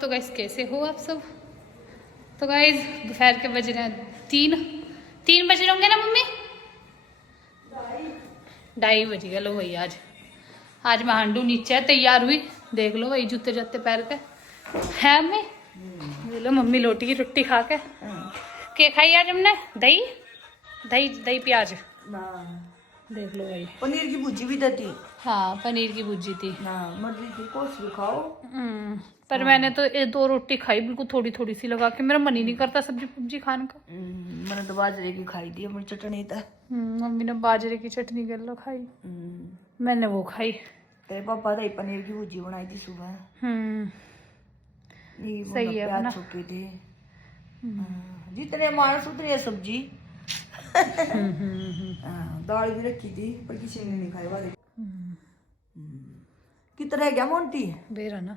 तो गाइस कैसे हो आप सब। तो गाइस दोपहर के बज रहे हैं 3 बज रहे होंगे ना मम्मी, 2:30 बज गए। लो भाई आज मैं हांडू नीचे है, तैयार हुई, देख लो भाई जूते जाते पैर के है मम्मी। देख लो मम्मी लोटी की रोटी खा के खाई आज हमने, दही प्याज। देख लो भाई पनीर की भुजी भी देती। हाँ पनीर की भुजी थी। मर्जी थी कुछ भी खाओ। पर मैंने तो 2 रोटी खाई बिल्कुल थोड़ी थोड़ी सी लगा के, मेरा मन ही नहीं करता सब्जी पुब्जी खाने का। मैंने तो बाजरे की खाई थी अपनी चटनी था। मम्मी ने बाजरे की चटनी कर लो खाई, मैंने वो खाई। तेरे पापा ने पनीर की भुजी बनाई थी सुबह। सही है प्याज छुपे थे। जितने मानस उतनी सब्जी। दाल भी रखी थी पर किसी ने नहीं खाई वाले। कितना है क्या मोंटी बेरा ना।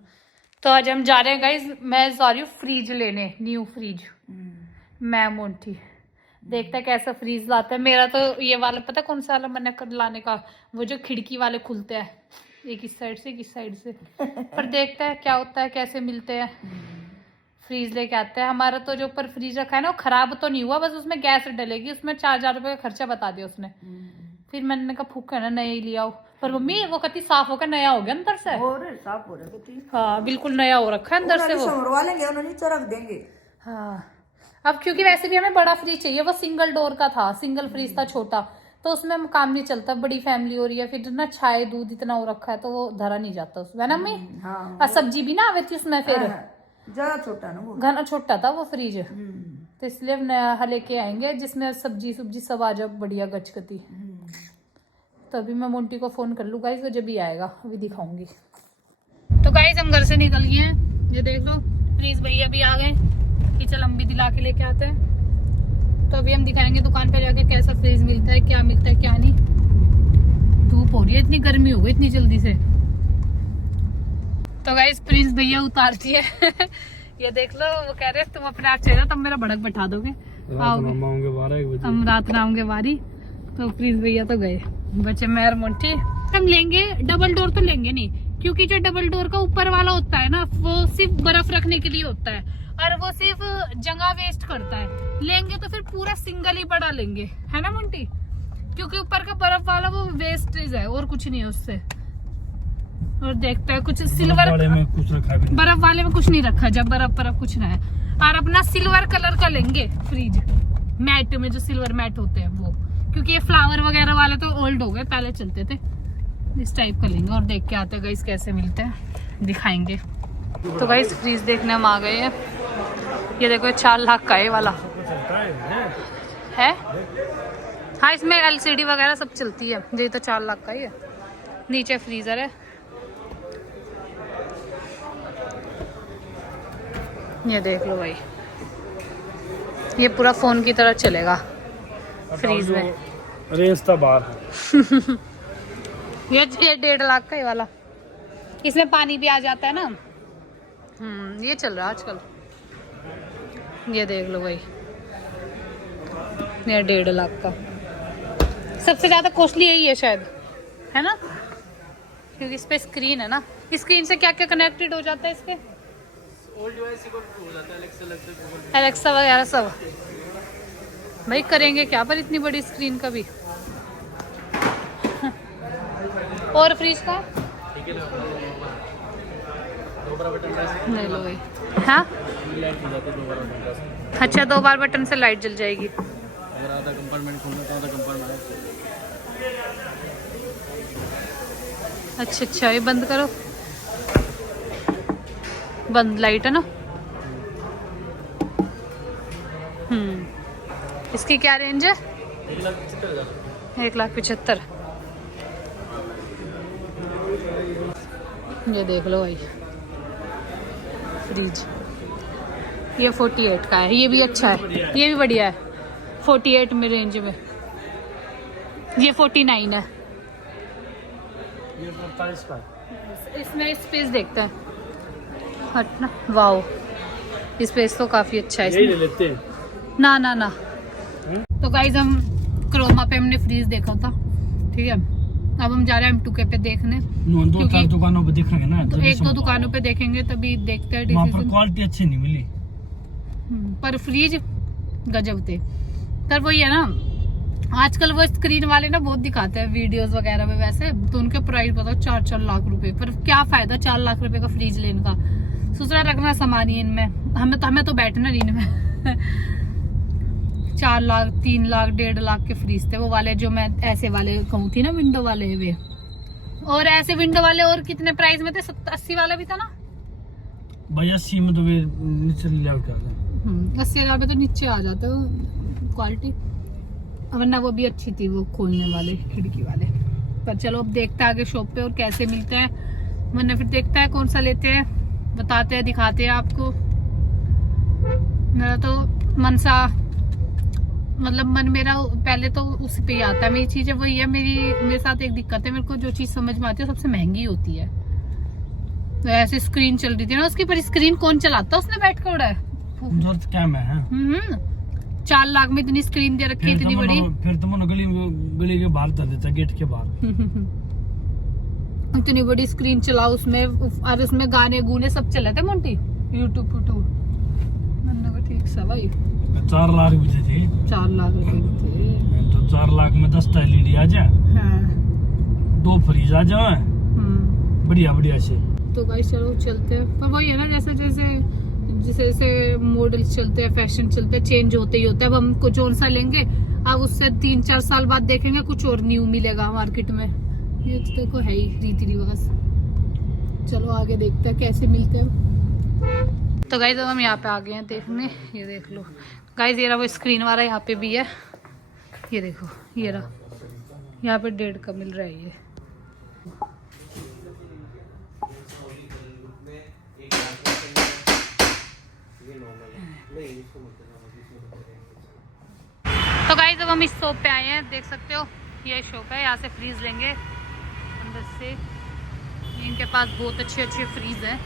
तो आज हम जा रहे हैं गाइस, मैं जा रही हूँ फ्रीज लेने, न्यू फ्रीज। मैं मोंटी देखते हैं कैसा फ्रीज लाता है। मेरा तो ये वाला पता कौन सा वाला मैंने कर लाने का, वो जो खिड़की वाले खुलते हैं, एक इस साइड से एक इस साइड से। पर देखते हैं क्या होता है, कैसे मिलते हैं। फ्रीज लेके आते हैं। हमारा तो जो ऊपर फ्रीज रखा है ना वो खराब तो नहीं हुआ, बस उसमें गैस डलेगी, उसमें 4,000 रुपये का खर्चा बता दिया उसने। फिर मैंने कहा फूक है ना नया ही लिया हो। पर मम्मी वो कति साफ होकर नया हो गया अंदर से। और साफ हो रहा। हाँ बिल्कुल नया हो रखा है अंदर से। वो समरवा लेंगे उन्होंने, नीचे रख देंगे। हाँ अब क्योंकि वैसे भी हमें बड़ा फ्रिज चाहिए, वो सिंगल डोर का था, सिंगल फ्रिज था छोटा, तो उसमें काम नहीं चलता। बड़ी फैमिली हो रही है, फिर ना चाय दूध इतना हो रखा है तो वो धरा नहीं जाता उसमें ना मम्मी। और सब्जी भी ना आवे थी उसमें, फिर ज्यादा छोटा ना वो, घना छोटा था वो फ्रिज। तो इसलिए नया लेके आएंगे जिसमें सब्जी सब आ जाए बढ़िया गचकती। तो अभी मैं मोंटी को फोन कर लूँ गाइस, वो जब भी आएगा अभी दिखाऊंगी। तो गाइस हम घर से निकल गए हैं, ये देख लो प्लीज भैया भी आ गए कि चल हम भी दिला के लेके आते हैं। तो अभी हम दिखाएंगे दुकान पे जाके कैसा फ्रीज मिलता है, क्या मिलता है क्या नहीं। धूप हो रही है, इतनी गर्मी हो गई इतनी जल्दी से। तो गाइस प्रिंस भैया उतारती है ये देख लो, वो कह रहे तुम अपने आप चले तब मेरा भड़क बैठा दोगे। हम रात में आऊंगे बारी। तो प्रिंस भैया तो गए, बच्चे मेहर मोंटी। हम लेंगे डबल डोर तो लेंगे नहीं, क्योंकि जो डबल डोर का ऊपर वाला होता है ना वो सिर्फ बर्फ रखने के लिए होता है और वो सिर्फ जगह वेस्ट करता है। लेंगे तो फिर पूरा सिंगल ही बड़ा लेंगे, है ना मोंटी, क्योंकि ऊपर का बर्फ वाला वो वेस्टेज है और कुछ नहीं है उससे। और देखते हैं कुछ सिल्वर वाले में कुछ रखा है, बर्फ वाले में कुछ नहीं रखा, जब बर्फ कुछ ना है। और अपना सिल्वर कलर का लेंगे फ्रिज, मैट में जो सिल्वर मैट होते हैं वो, क्योंकि ये फ्लावर वगैरह वाले तो ओल्ड हो गए, पहले चलते थे। इस टाइप का लेंगे और देख के आते हैं गाइस कैसे मिलते हैं, दिखाएंगे। तो गाइस फ्रिज देखने हम आ गए हैं। ये देखो 4 लाख का है वाला है। हाँ इसमें LCD वगैरह सब चलती है, ये तो 4 लाख का ही है। नीचे फ्रीजर है, ये देख लो भाई, ये पूरा फोन की तरह चलेगा फ्रीज में। रेंज था बाहर ये 1.5 लाख का ये वाला, इसमें पानी भी आ जाता है ना। ये चल रहा है आजकल। ये देख लो भाई, ये 1.5 लाख का सबसे ज्यादा कॉस्टली यही है शायद, है ना, क्योंकि इस पे स्क्रीन है ना। स्क्रीन से क्या क्या कनेक्टेड हो जाता है इसके, एलेक्सा वगैरह सब। भाई करेंगे क्या पर इतनी बड़ी स्क्रीन का भी। और फ्रिज का नहीं लो भाई। हाँ अच्छा 2 बार बटन से लाइट जल जाएगी। अच्छा ये बंद करो, बंद लाइट है ना। इसकी क्या रेंज है? 1,75,000। ये देख लो भाई फ्रिज, ये 48 का है, ये भी अच्छा है, ये भी बढ़िया है। 48 में रेंज में, ये 49 है। ये 45 का है। इसमें स्पेस देखते हैं, हटना। वाओ स्पेस तो काफी अच्छा है इसमें। ले लेते हैं ना। तो गाइस हम क्रोमा पे हमने फ्रीज देखा था, ठीक है। अब हम जा रहे हैं M2K पे देखने, दो चार दुकानों पे देखेंगे ना, तो एक दो दुकानों पे देखेंगे तभी देखते हैं वहाँ पर डिसीजन। क्वालिटी अच्छी नहीं मिली, पर फ्रिज गजब थे। पर वही है ना, आजकल वो स्क्रीन वाले ना बहुत दिखाते हैं वीडियोस वगैरह में, वैसे तो उनके प्राइस बताओ 4-4 लाख रुपए, पर क्या फायदा 4 लाख रुपए का फ्रिज लेने का। दूसरा रखना सामान ही इनमें, हमें तो बैठना नहीं इनमें 4 लाख 3 लाख 1.5 लाख के फ्रिज थे वो वाले, जो मैं ऐसे वाले कहूँ थी ना, विंडो वाले वे। और ऐसे विंडो वाले और कितने प्राइस में थे? 80 वाला भी था ना भाई 80 में तो वे नीचे ले आके 80,000 पे तो नीचे आ जाते क्वालिटी, वरना वो भी अच्छी थी वो खोलने वाले खिड़की वाले। पर चलो अब देखते हैं आगे शॉप पे और कैसे मिलते हैं, वरना फिर देखता है कौन सा लेते हैं, बताते हैं दिखाते हैं आपको। मेरा तो मन सा मतलब मन मेरा पहले तो उस पे ही आता है, मेरी चीजें वही है। मेरे साथ एक दिक्कत है, मेरे को जो चीज समझ में आती है सबसे महंगी होती है। तो ऐसे स्क्रीन चल रही थी ना उसकी, पर स्क्रीन कौन चलाता उसने बैठ कर उड़ा है। क्या मैं है 4 लाख में इतनी स्क्रीन दे रखी है, इतनी बड़ी। फिर तो मन गली के बाहर कर देता, गेट के बाहर। इतनी बड़ी स्क्रीन चलाओ उसमें, और उसमें गाने गुने सब चले थे मोंटी, यूट्यूब मैंने कहा ठीक सा भाई। 4 लाख भी थे, 4 लाख रुपए थे तो 4 लाख में 10 LED आ जाए, हाँ। 2 फ्रिज आ जाए, बढ़िया बढ़िया से। तो गाइस चलो चलते हैं, पर वही है ना, जैसे जैसे मॉडल्स चलते हैं, फैशन चलते हैं, चेंज होते ही होता है। अब हम कुछ और सा लेंगे, अब उससे 3-4 साल बाद देखेंगे कुछ और न्यू मिलेगा मार्केट में। ये तो देखो है ही रीति रिवाज। चलो आगे देखते हैं कैसे मिलते हैं। तो गाइस अब हम यहाँ पे आ गए हैं देखने, ये देख लो गाइस, ये रहा वो स्क्रीन वाला, यहाँ पे भी है, ये देखो ये रहा, यहाँ पे 1.5 का मिल रहा है ये। तो गाइस अब हम इस शॉप पे आए हैं, देख सकते हो ये शॉप है, यहाँ से फ्रीज लेंगे अंदर से। इनके पास बहुत अच्छे फ्रीज हैं।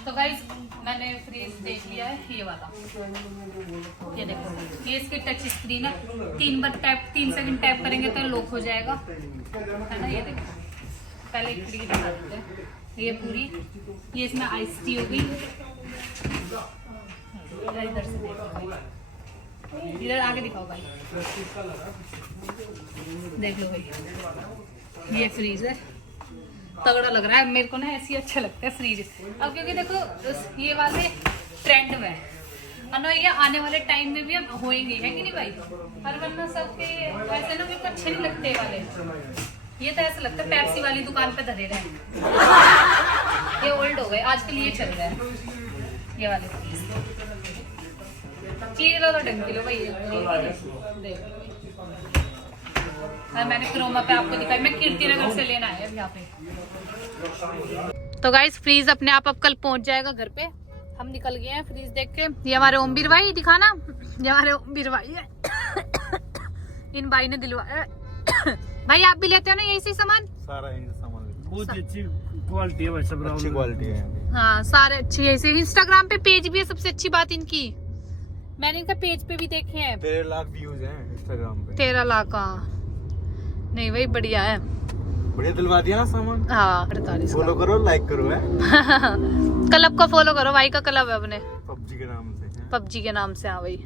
तो गाइस मैंने फ्रीज देख लिया है, ये वाला, ये देखो, ये इसकी टच स्क्रीन है। 3 सेकंड टैप करेंगे तो लॉक हो जाएगा, है ना। ये देखो पहले खिड़की दिखा देते हैं, ये पूरी, ये इसमें आइस टी हो गई। इधर से देखो, इधर आगे दिखाओ भाई, देख लो भाई, ये फ्रीज है, तगड़ा लग रहा है मेरे को ना, ऐसी अच्छा लगता है फ्रीज। अब क्योंकि देखो ये वाले ट्रेंड में है, ये आने वाले टाइम में भी अब होएंगे, है कि नहीं भाई। हर वरना सबके ऐसे ना मेरे को अच्छे नहीं लगते वाले, ये तो ऐसा लगता है पेप्सी वाली दुकान पे धरे रहे, ये ओल्ड हो गए, आजकल ये चल रहा है ये वाले चीज। लो तो ढंग लो भाई, देख लो। मैंने क्रोमा पे आपको दिखाई, मैं कीर्तिनगर से लेना है यहाँ पे। तो गाइस फ्रीज अपने आप अब कल पहुंच जाएगा घर पे, हम निकल गए हैं फ्रीज देख के। ये हमारे ओमबीर भाई, दिखाना, ये हमारे ओमबीर भाई है इन भाई ने दिलवाया भाई। आप भी लेते हो ना यही से सामान? सारा इनका सामान बहुत अच्छी क्वालिटी है भाई, सब अच्छी क्वालिटी है। हाँ सारे अच्छी है। ऐसे इंस्टाग्राम पे पेज भी है, सबसे अच्छी बात इनकी, मैंने इनका पेज पे भी देखे हैं, 13 लाख व्यूज हैं इंस्टाग्राम पे। 13 लाख का, नहीं भाई बढ़िया है, बढ़िया दिलवा दिया ना सामान। हाँ 48 फॉलो करो, लाइक करो है। क्लब का फॉलो करो, भाई का क्लब है अपने, पबजी के नाम से। पबजी के नाम से। हाँ भाई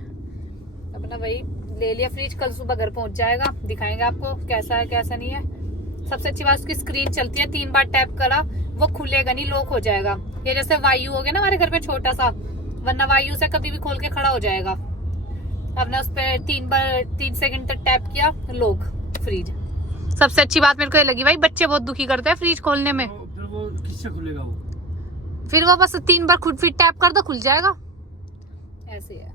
अपना भाई ले लिया फ्रिज, कल सुबह घर पहुंच जाएगा, दिखाएंगे आपको कैसा है कैसा नहीं है। सबसे अच्छी बात उसकी स्क्रीन चलती है, 3 बार टैप करा वो खुलेगा नहीं, लॉक हो जाएगा। ये जैसे वायु हो गया ना हमारे घर पे छोटा सा, वरना वायु से कभी भी खोल के खड़ा हो जाएगा। अब ना उस पर 3 सेकंड तक टैप किया, लॉक फ्रिज। सबसे अच्छी बात मेरे को ये लगी भाई, बच्चे बहुत दुखी करते हैं फ्रिज खोलने में। फिर वो किससे खुलेगा वो? फिर वो बस 3 बार खुद फिर टैप कर दो, खुल जाएगा। ऐसे है,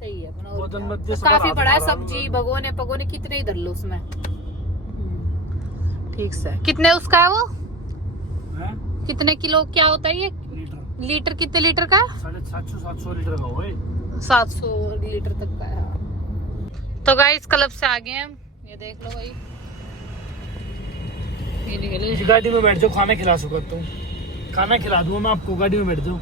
सही है। तो काफी बड़ा है, सब्जी भगोने पगोने कितने ही धर लो उसमें। ठीक से कितने उसका है वो? है? कितने किलो क्या होता है ये? लीटर कितने लीटर का है? 750 लीटर का होगा, 700 लीटर तक का है। तो गाइस क्लब से आ गए हैं, ये देख लो भाई, ये निकले। गाड़ी में बैठ जाओ, खाना खिला सको तुम, खाना खिला दूंगा मैं आपको, गाड़ी में बैठ जाओ।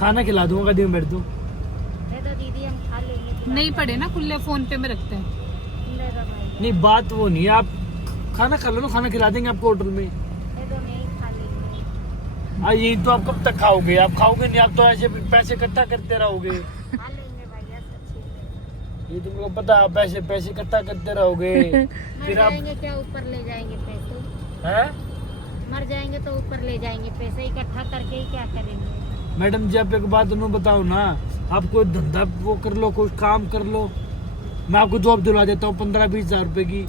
खाना खिला दूंगा गाड़ी में बैठ दो। दे दो दीदी, हम खा लेंगे। नहीं पड़े ना खुले, फोन पे में रखते हैं। दे दो भाई, नहीं बात वो नहीं है, आप खाना खा लो ना, खाना खिला देंगे आपको होटल में। दे दो, नहीं खा लेंगे। यही तो आप कब तक खाओगे? आप खाओगे नहीं, आप तो ऐसे पैसे इकट्ठा करते रहोगे। खा लेंगे भैया, सच्ची में। ये तुमको पता है, पैसे पैसे इकट्ठा करते रहोगे। मर फिर आप जाएंगे क्या, ऊपर ले जाएंगे पैसे? हैं? मर जाएंगे तो ऊपर ले जाएंगे पैसे, इकट्ठा करके ही क्या करेंगे? मैडम जी आप एक बात उन्होंने बताओ ना, आप कोई धंधा वो कर लो, कोई काम कर लो, मैं आपको जॉब दिलवा देता हूँ 15-20 हजार रुपए की।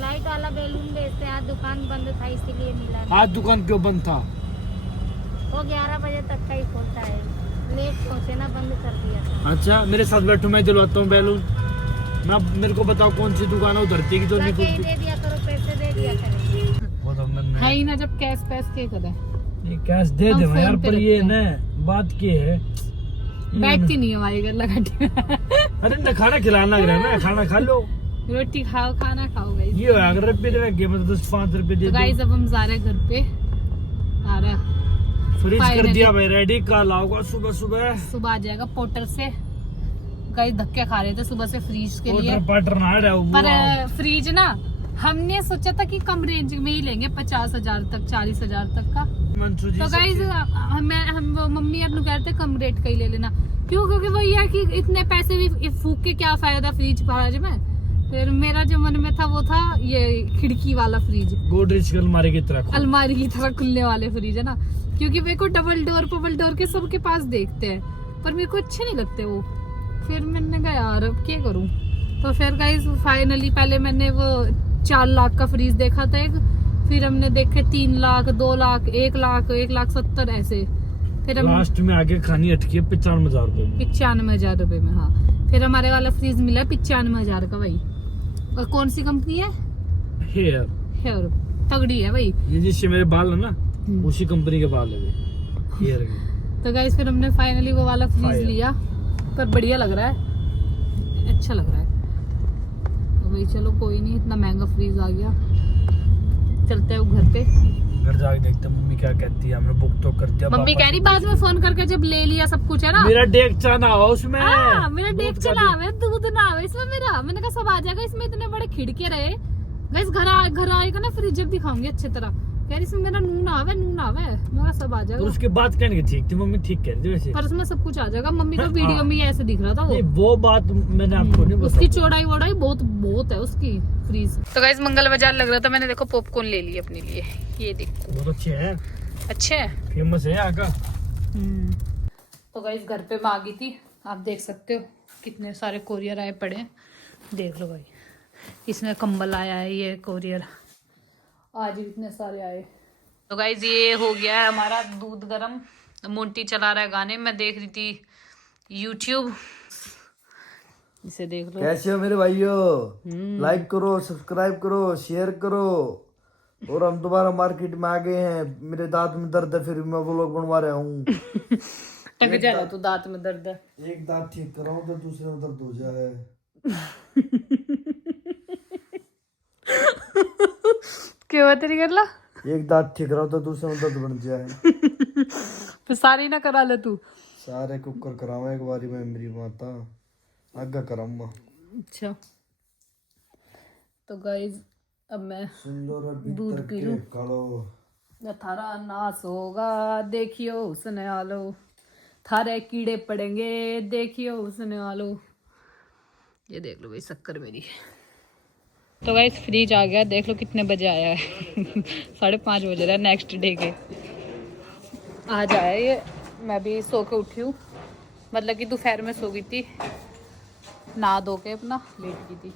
लाइट वाला बैलून बेचते, आज दुकान बंद था इसीलिए मिला नहीं। आज दुकान क्यों बंद था? वो 11 बजे तक का ही खोलता है, लेट पहुँचे ना, बंद कर दिया था। अच्छा मेरे साथ बैठो, मैं दिलवाता हूँ बैलून। मैं मेरे को बताओ कौन सी दुकान है उधर की जो नहीं जाके ही खुलती? दे दिया करो, पैसे दे दिया करेंगे। वो तो मैंने है ही ना, जब कैश पैस के करे ये कैश दे हम दे फोन यार, पे पर ये रखते ना बात की है, बैठती नहीं है हमारी घर लगाटी। अरे ना खाना खिलाना लग रहा है ना, खाना खा लो। रोटी खाओ, खाना खाओ गाइस। ये अगर रुपये दे मतलब 10-5 रुपए दे तो दो। गाइस अब हम जा रहे हैं घर पे। आ रहा फ्रिज कर finally। दिया भाई रेडी, कल आओगा सुबह सुबह। सुबह आ जाएगा पोर्टर से। गाइस धक्के खा रहे थे सुबह से फ्रीज के लिए, पार्टनर ना रहा पर फ्रीज ना हमने सोचा था कि कम रेंज में ही लेंगे, 50,000 तक, 40,000 तक का। तो गाइस हम मम्मी अपने कह रहे थे कम रेट का ही ले लेना, क्यों? क्योंकि वो ये है कि इतने पैसे भी फूक के क्या फायदा फ्रिज महाराज में। फिर मेरा जो मन में था वो था ये खिड़की वाला फ्रिज, गोदरेज की अलमारी की तरह। अलमारी की तरह खुलने वाले फ्रिज है ना, क्योंकि मेरे को डबल डोर के सबके पास देखते हैं, पर मेरे को अच्छे नहीं लगते वो। फिर मैंने कहा यार अब क्या करूं, तो फिर गाइस फाइनली पहले मैंने वो 4 लाख का फ्रिज देखा था एक, फिर हमने देखे 3 लाख, 2 लाख, 1 लाख, 1,70,000 ऐसे। फिर हम लास्ट में आगे खानी अटकी है 95,000 रुपए में। 95,000 रुपए में। हाँ फिर हमारे वाला फ्रिज मिला 95,000 का भाई। और कौन सी कंपनी है? हेयर तगड़ी है भाई। ये जिससे मेरे बाल है ना, उसी कंपनी के बाल है हेयर के। तो गाइस फिर हमने फाइनली वो वाला फ्रिज लिया, पर बढ़िया लग रहा है, अच्छा लग रहा है। तो भाई चलो कोई नहीं, इतना महंगा फ्रिज आ गया, चलते हैं घर पे। घर जाके देखते हैं मम्मी क्या कहती है। हमने बुक तो कर दिया। मम्मी कह रही बाद में फोन करके जब ले लिया सब कुछ है ना। मेरा डेक चना हो उसमें। मेरा डेक चला हुआ, दूध ना आवे इसमें मेरा। मैंने कहा सब आ जाएगा इसमें, इतने बड़े खिड़के रहे। गाइस घर आएगा ना फ्रिज जब दिखाऊंगी अच्छी तरह। कह रही इसमें मेरा नून आवे। मेरा सब आ जाएगा। और उसके बाद कहने की ठीक थी मम्मी, ठीक कह रही थी वैसे, पर उसमें सब कुछ आ जाएगा। मम्मी को वीडियो में ऐसे दिख रहा था वो। नहीं वो बात मैंने आपको नहीं उसकी बताई। चौड़ाई वोड़ाई बहुत है उसकी फ्रीज। तो गाइस मंगल बाजार लग रहा था, मैंने देखो पॉपकॉर्न ले लिए अपने लिए। ये देखो बहुत अच्छे हैं, अच्छे है, फेमस है यहाँ का। तो गाइस घर पे मैं आ गई थी, आप देख सकते हो कितने सारे कोरियर आए पड़े हैं। देख लो भाई, इसमें कंबल आया है, ये कोरियर आज ही इतने सारे आए। तो गाइस ये हो गया है हमारा दूध गरम। मोंटी चला रहा है गाने, मैं देख रही थी यूट्यूब, इसे देख लो। कैसे हो मेरे भाइयों? लाइक करो, सब्सक्राइब करो, शेयर करो। और हम दोबारा मार्केट में आ गए हैं। मेरे दांत में दर्द है, फिर मैं व्लॉग बनवा रहा हूँ। टक जाएगा तू, दांत में दर्द है। एक दांत ठीक कराऊं तो दूसरे में दर्द हो जाए। क्यों बात नहीं कर ला? एक दांत ठीक कराऊं तो दूसरे में दर्द बन जाए। तो सारी ना करा ले तू। सारे कुकर करावा एक बारी में, मेरी माता आगे कराऊंगा। अच्छा तो गाइस अब मैं सुंदर दूध पी लूं। कालो थारा नाश होगा देखियो उसने आलो, थारे कीड़े पड़ेंगे देखियो उसने आलो। ये देख लो भाई शक्कर मेरी। तो गाइस फ्रिज आ गया, देख लो कितने बजे आया है। 5:30 बज रहा है नेक्स्ट डे के। आज आया ये, मैं भी सो के उठी हूँ, मतलब कि दोपहर में सो गई थी, नहा धो के अपना लेट गई थी।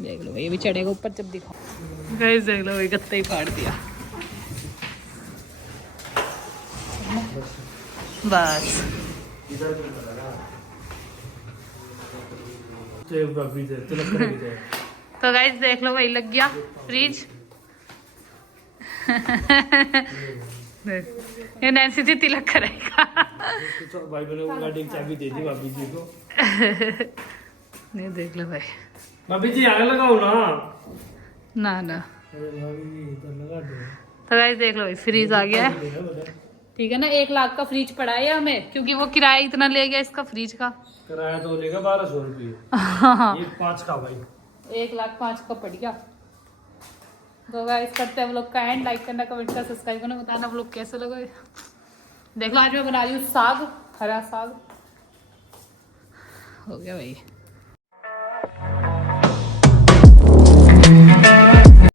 देख लो भाई ये भी चढ़ेगा ऊपर जब दिखाओ। गाइस देख लो भाई गत्ता ही फाड़ दिया। बस तो गाइस देख लो भाई लग गया फ्रिज। ये नैन्सी जी तिलक करेगा। भाई मैंने वो गाड़ी की चाबी दे दी भाभी जी को। नहीं देख लो भाई, भाभी जी आग लगाओ ना। ना अरे भाभी जी तो लगा दो। तो गाइस देख लो भाई फ्रिज आ गया है। ठीक है ना। 1 लाख का फ्रिज पड़ा है हमें, क्योंकि वो किराया इतना ले गया इसका फ्रिज का। किराया तो लेगा 1200 रुपये। 1.5 का भाई, 1,05,000 का पड़ गया। तो गाइस करते हैं व्लॉग का एंड। लाइक करना, कमेंट करना, सब्सक्राइब करना, बताना व्लॉग कैसे लगे। देख लो आज मैं बना रही हूँ साग, हरा साग। हो गया भाई।